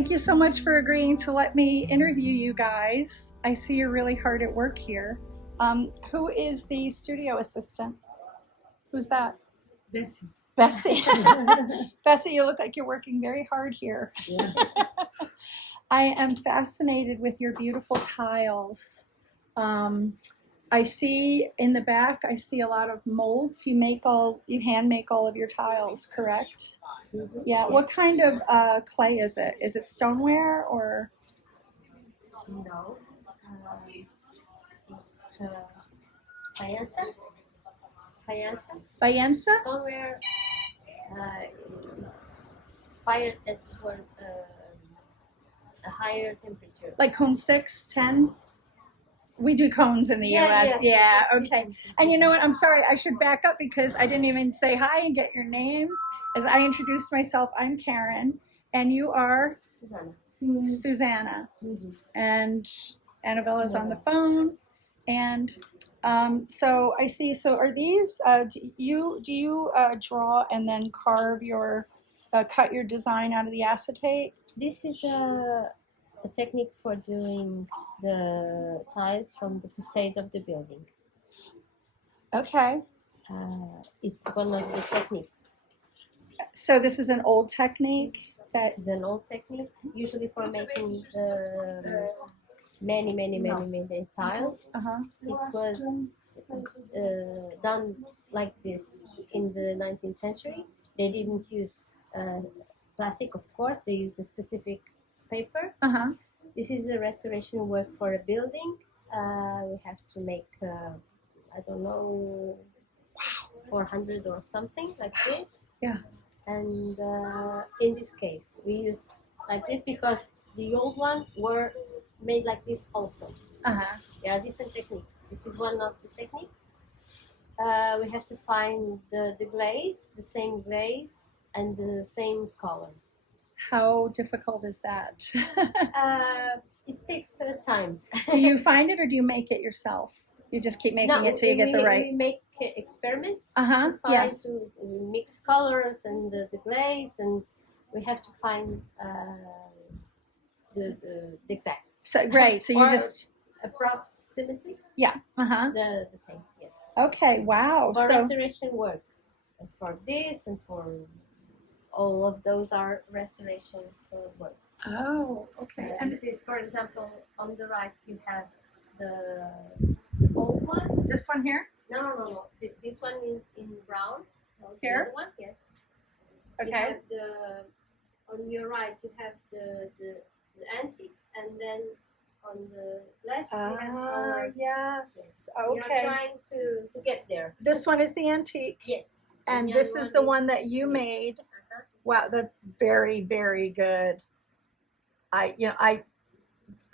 thank you so much for agreeing to let me interview you guys. I see you're really hard at work here. Who is the studio assistant? Who's that? Bessie. Bessie. Bessie, you look like you're working very hard here. Yeah. I am fascinated with your beautiful tiles. I see in the back, I see a lot of molds. You hand make all of your tiles, correct? Mm-hmm. Yeah. What kind of clay is it? Is it stoneware or? No. It's faience. Fayenza? Somewhere fire at for a higher temperature. Like cone 6, 10? We do cones in the US. Yes, Yeah, it's okay. different. And you know what? I'm sorry. I should back up because I didn't even say hi and get your names. As I introduced myself, I'm Karen, and you are Susanne. Susanna. Mm-hmm. And Anabela's on the phone. And so I see. So are these? Do you draw and then carve your cut your design out of the acetate? This is a technique for doing the tiles from the facade of the building. Okay. It's one of the techniques. So this is an old technique that This is an old technique, usually for making the many tiles. It was done like this in the 19th century. They didn't use plastic, of course. They used a specific paper. This is a restoration work for a building. We have to make, I don't know, 400 or something like this. Yeah. And in this case, we used like this because the old ones were made like this also. There are different techniques. This is one of the techniques. We have to find the glaze, the same glaze, and the same color. How difficult is that? It takes time. Do you find it or do you make it yourself? You just keep making it till you get the right. We make experiments to find yes. to mix colors and the glaze, and we have to find the exact. So great. So you just approximately. Yeah. The same. Yes. Okay. Wow. For So restoration work, and for this and for all of those are restoration works. oh, okay. And this is, for example, on the right you have the old one. This one here. No. This one in brown. Here? The other one, yes. Okay. You have on your right you have the antique, and then on the left you have our. Yes. We are Okay. trying to get there. This one is the antique. Yes. And the this young is the is one that you sweet. made. Wow, that's very, very good. I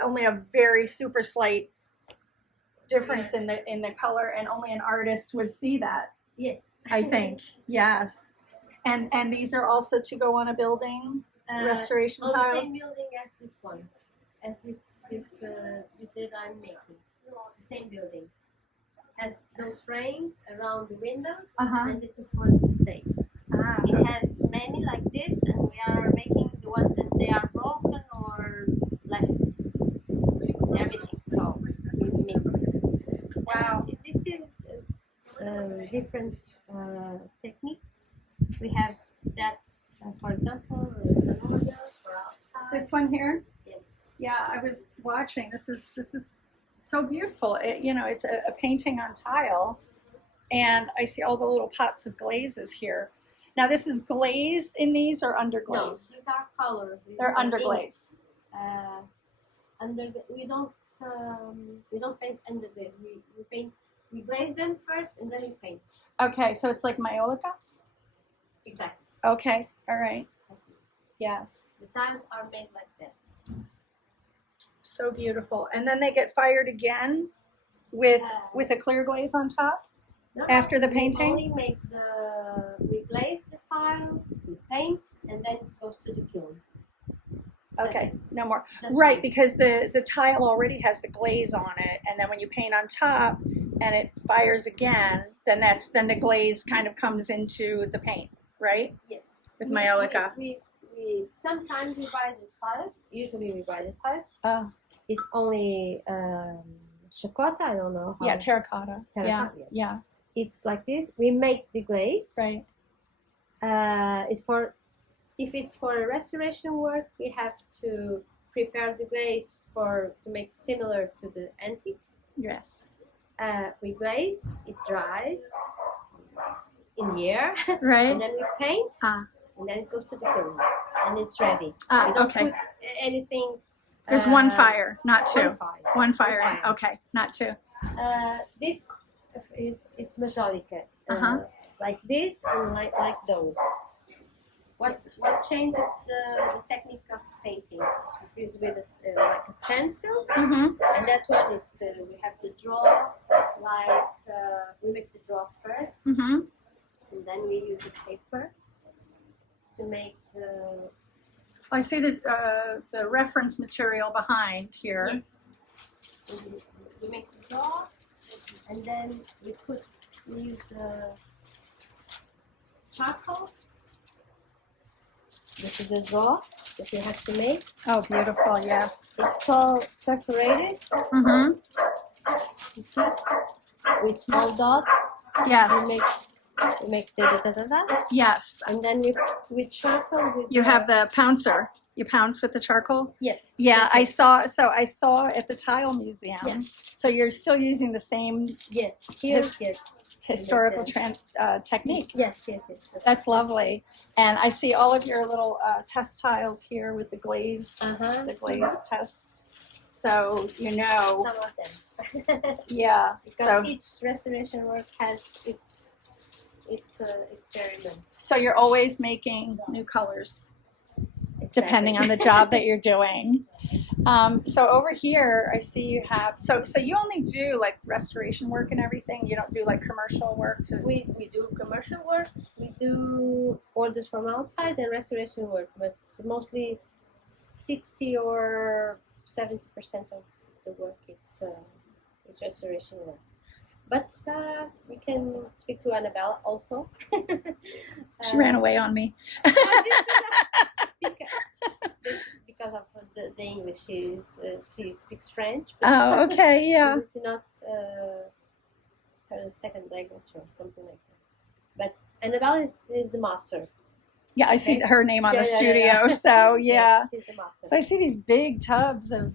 only a very super slight difference in the color, and only an artist would see that. Yes. I think. Yes. And these are also to go on a building, restoration on the tiles. same building as this one, as this that I'm making. The same building has those frames around the windows, and this is for the facade. It has many like this, and we are making the ones that they are broken or left. Everything. So we make this. Wow. And this is different techniques. We have that, for example, for outside. This one here. Yes. Yeah, I was watching. This is so beautiful. It's a painting on tile, and I see all the little pots of glazes here. Now, this is glaze in these or underglaze? No, these are colors. They're underglaze. We don't paint underglaze. We glaze them first and then we paint. Okay, so it's like Maiolica? Exactly. Okay, all right. Yes. The tiles are made like that. So beautiful. And then they get fired again with a clear glaze on top? No, after the painting? We only we glaze the tile, we paint, and then it goes to the kiln. Okay, no more. Just Right, because the tile already has the glaze on it, and then when you paint on top and it fires again, then the glaze kind of comes into the paint, right? Yes. With Maiolica. We we sometimes we buy the tiles. Usually we buy the tiles. Oh, It's only chacota. I don't know. How yeah, terracotta. Terracotta, Yeah, yes. yeah, It's like this. We make the glaze. right. It's for if it's for a restoration work, we have to prepare the glaze to make similar to the antique. Yes. We glaze, it dries in the air, Right. and then we paint, Ah. and then it goes to the kiln, and it's ready. Ah, We don't okay. put anything. There's one fire, not two. One fire. One fire. One fire. Okay, not two. This it's majolica, Uh-huh. like this and like those. What changes the technique of painting? This is with like a stencil, Mm-hmm. and that one it's we have to draw like we make the draw first, Mm-hmm. and then we use a paper to make I see the reference material behind here. yes. We make the draw, and then we use charcoal. This is a draw that you have to make. Oh, beautiful. Yes. It's all perforated, Mm-hmm. you see, with small dots. Yes. We make da. Yes. And then with charcoal. You have the pouncer. You pounce with the charcoal? Yes. Yeah, that's I saw at the Tile Museum. Yeah. So you're still using the same it. Yes. Here. Yes. historical Yes. technique. Yes. That's lovely. And I see all of your little test tiles here with the glaze, Uh-huh. the glaze tests. So you know, Some of them. yeah. Because So each restoration work has its experiment. so you're always making new colors, depending on the job that you're doing. So over here, I see you have, so you only do like restoration work and everything? You don't do like commercial work to... We do commercial work, we do orders from outside and restoration work, but it's mostly 60 or 70% of the work it's restoration work. But we can speak to Anabela also. She ran away on me. because of the English, she speaks French. But Oh, okay, yeah. it's not her second language or something like that. But Anabela is the master. Yeah, I see Okay. her name on the Yeah. studio, so yeah. Yes, she's the master. So I see these big tubs of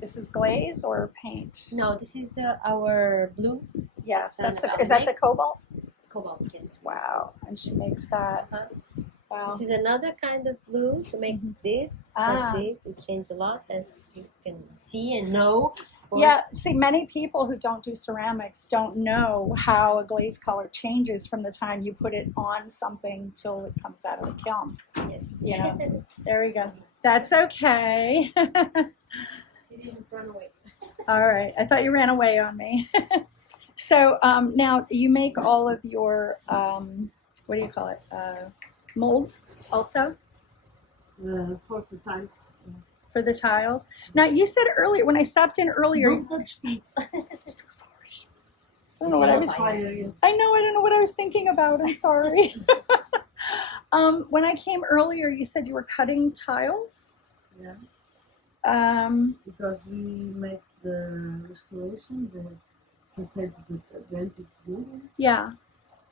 this is glaze or paint? No, this is our blue Yes, that's Annabelle is that the makes. cobalt? cobalt. Yes. Wow, and she makes that. Uh-huh. Wow. This is another kind of blue to make this Ah. like this. It changed a lot, as you can see and know. Of course. Yeah, see, many people who don't do ceramics don't know how a glaze color changes from the time you put it on something till it comes out of the kiln. Yes. You know, there we go. That's okay. She didn't run away. All right, I thought you ran away on me. So now you make all of your, what do you call it, molds also for the tiles. for the tiles? Now you said earlier, when I stopped in earlier, Don't touch please. I'm so sorry. I don't know what I was. Fire, yeah. I know, I don't know what I was thinking about. I'm sorry. When I came earlier, you said you were cutting tiles. Yeah, Because we make the restoration, the facades, the antique buildings. yeah.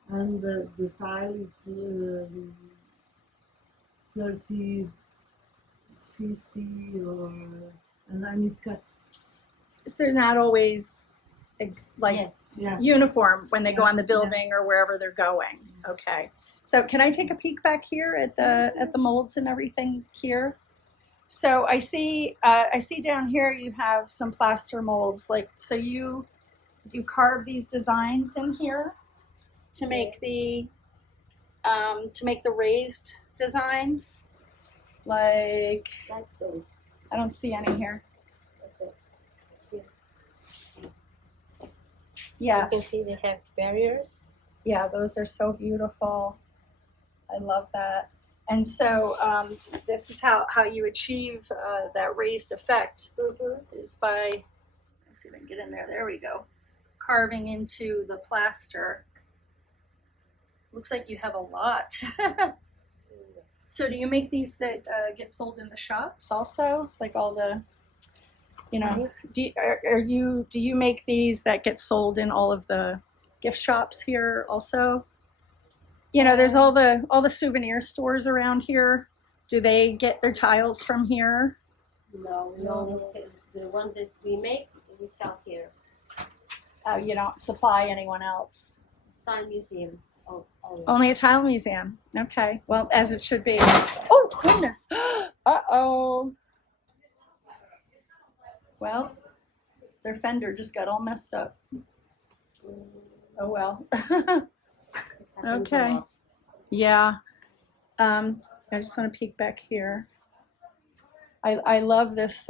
And the tile is 30, 50, and I need cut. They're not always like Yes. Yeah. uniform when they go on the Yeah. building or wherever they're going. Okay. So can I take a peek back here at the molds and everything here? So I see down here you have some plaster molds. Like, so you carve these designs in here to make the raised designs. Like, Like those. I don't see any here. Like those. Yes. You can see they have barriers. Yeah, those are so beautiful. I love that. And so this is how you achieve that raised effect is by, let's see if I can get in there. There we go. Carving into the plaster. Looks like you have a lot. So do you make these that get sold in the shops also, like all the, you know? Do you make these that get sold in all of the gift shops here also? You know, there's all the souvenir stores around here. Do they get their tiles from here? No, we only sell the one that we make. We sell here. You don't supply anyone else. Tile Museum. Only a tile museum. Okay. Well, as it should be. Oh, goodness. Uh-oh. Well, their fender just got all messed up. Oh, well. Okay. Yeah. I just want to peek back here. I love this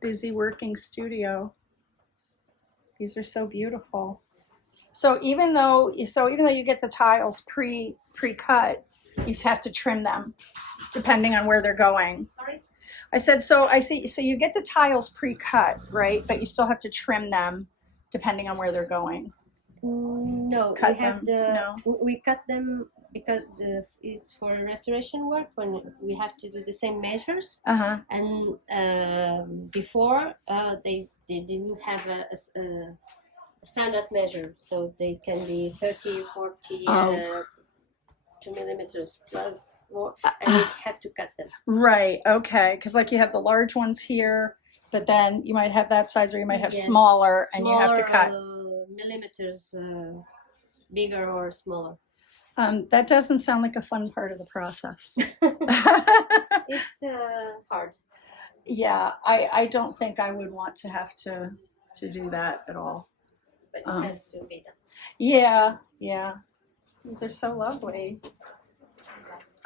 busy working studio. These are so beautiful. So even though you get the tiles pre-cut, you have to trim them depending on where they're going. Sorry? I said, so I see, so you get the tiles pre-cut, right? But you still have to trim them depending on where they're going. No, Cut we have them? we cut them because it's for restoration work when we have to do the same measures. Uh-huh. And before they didn't have a standard measure, so they can be 30, 40, 2 millimeters plus more, and we have to cut them. Right. Okay. Because like you have the large ones here, but then you might have that size, or you might have Yes, smaller, and you have to cut. Millimeters bigger or smaller. That doesn't sound like a fun part of the process. It's hard. Yeah, I don't think I would want to have to do that at all. But it has to be done. Yeah, yeah. These are so lovely.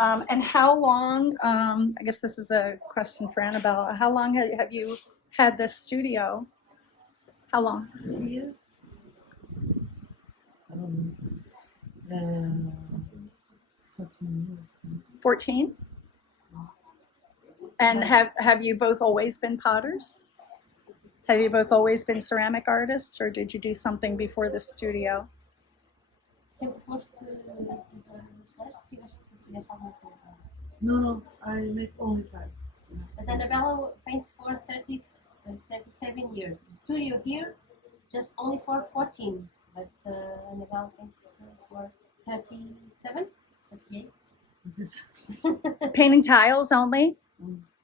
And how long, I guess this is a question for Anabela, how long have you had this studio? How long? Here. 14 years. 14? And have you both always been potters? Have you both always been ceramic artists, or did you do something before the studio? Sempre foste tiveste alguma coisa. No, I make only tiles. But Anabela paints for 37 years. The studio here, just only for 14. But Anabela paints for 37, 38. Painting tiles only?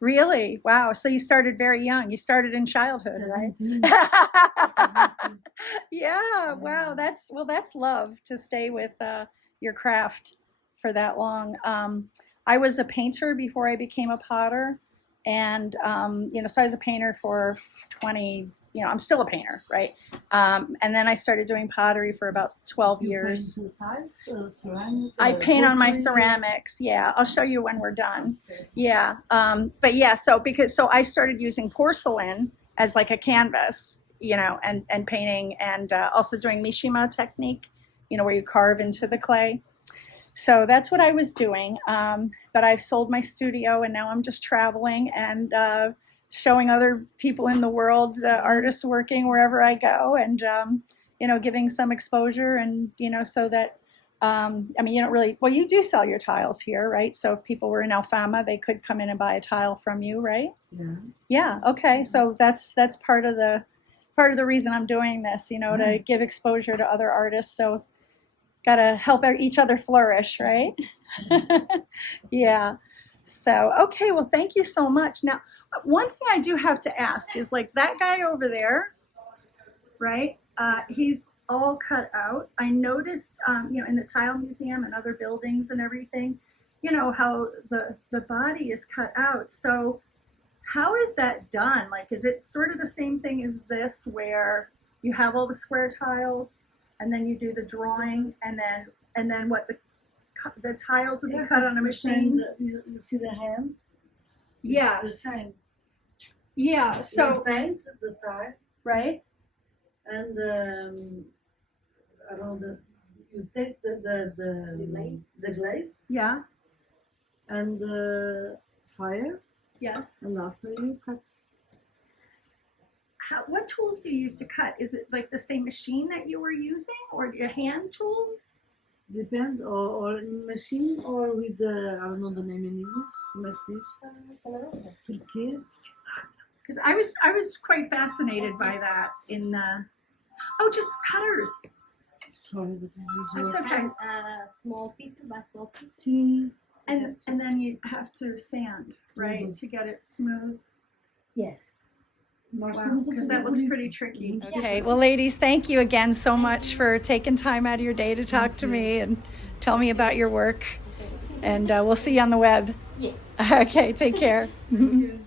Really? Wow. So you started very young. You started in childhood, 17. right? Yeah. Wow. That's love to stay with your craft for that long. I was a painter before I became a potter, and so I was a painter for 20. I'm still a painter, right? And then I started doing pottery for about 12 years. Paint tiles, ceramic, I paint on my pottery. ceramics. Yeah, I'll show you when we're done. Yeah, but yeah, so I started using porcelain as like a canvas, and painting, and also doing mishima technique, where you carve into the clay. So that's what I was doing. But I've sold my studio, and now I'm just traveling and showing other people in the world, artists working wherever I go, and giving some exposure, and so that you don't really, well, you do sell your tiles here, right? So if people were in Alfama, they could come in and buy a tile from you, right? Yeah. Yeah. Okay. So that's part of the reason I'm doing this, to give exposure to other artists. So gotta help each other flourish, right? Yeah. So okay. Well, thank you so much. Now, one thing I do have to ask is, like, that guy over there, right? He's all cut out. I noticed, in the Tile Museum and other buildings and everything, how the body is cut out. So how is that done? Like, is it sort of the same thing as this, where you have all the square tiles and then you do the drawing, and then what, the tiles would be cut on a machine? You see the hands? Yes. It's the same. Yeah. So you paint the tile, right. and you take the glaze, Yeah. and the fire, Yes. and after you cut. what tools do you use to cut? Is it like the same machine that you were using, or your hand tools? Depend, or in machine or with the, I don't know the name in English. Como é que diz? Turquês. Because I was quite fascinated by that in just cutters. Sorry, but this is That's what. okay. Small pieces by small pieces. Sim. And then you have to sand, right, to get it smooth. Yes. Nós Wow, estamos a because fazer that por looks isso. pretty tricky. Muito Okay, difícil. well, ladies, thank you again so much for taking time out of your day to talk to me and tell me about your work. And we'll see you on the web. Yes. Okay, take care. Okay.